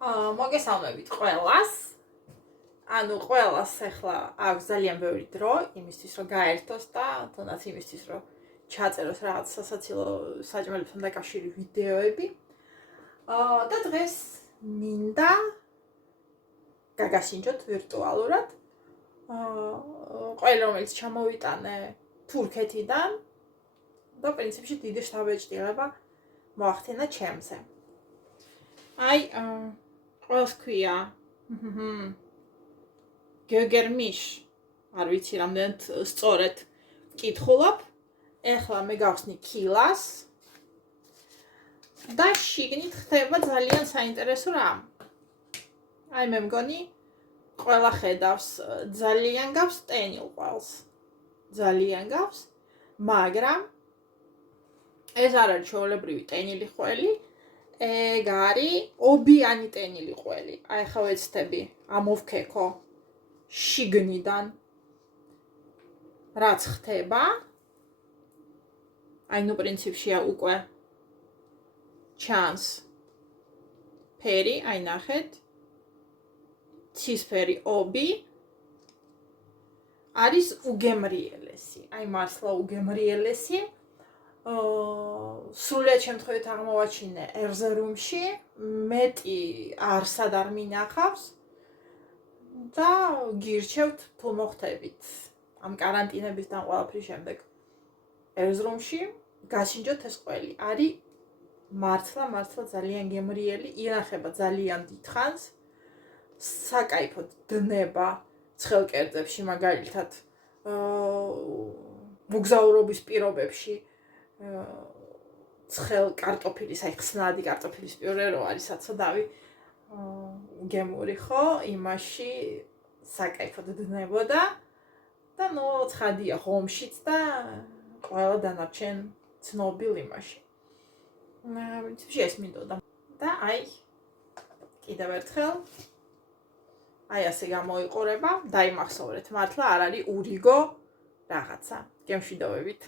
მოგესალმებით ყველას. ანუ ყველას ახლა აქვს ძალიან ბევრი დრო იმისთვის, რომ გაერთოს და თუნდაც იმისთვის, რომ ჩაწეროს რაღაც სასაცილო საჭმელებთან დაკავშირი ვიდეოები. და დღეს მინდა გაგასინჯოთ ვირტუალურად. ყველა რომელიც ჩამოვიტანე თურქეთიდან და პრინციპში დიდი შთაბეჭდილება მოახდინა ჩემზე. აი, ყველას ქვია. გეგერმიშ, არ ვიცი რამდენად სწორედ ვკითხულობ. ეხლა მე გავხსნი კილას და შიგნით ხდება ძალიან საინტერესო რამ. აი მე მგონი ყველა ხედავს ძალიან გავს ტენილ ყველს. ძალიან გავს, მაგრამ ეს არ არის ჩვეულებრივი ტენილი ყველი. ეგ არის ობიანი ტენილი ყველი. აი ხა ვეცდები ამოვქეკო შიგნიდან რაც ხდება. აი ნუ პრინციპშია უკვე ჩანს ფერი, აი ნახეთ. ცისფერი ობი არის უგემრიელესი. აი მართლა უგემრიელესი. სრულიად შემთხვევით აღმოვაჩინე ერზერუმში, მეტი არსად არ მინახავს და გირჩევთ თუ მოხდებით ამ კარანტინების და ყველაფრის შემდეგ ერზერუმში გასინჯოთ ეს ყველი. არის მართლა ძალიან გემრიელი, ინახება ძალიან დიდხანს, საკაიფოდ დნება ცხელ კერძებში, მაგალითად მოგზაურობის პირობებში ცხელ კარტოფილის, აი ხსნადი კარტოფილის პიურე რო არის საცოდავი გემური ხო, იმაში საკაიფოდ დნებოდა და ნუ ცხადია ღომშიც და ყველა დანარჩენ ცნობილ იმაში. პრინციპში ეს მინდოდა. და აი კიდევ ერთხელ აი ასე გამოიყურება, დაიმახსოვრეთ, მართლა არ არის ურიგო რაღაცა. გემშვიდობებით.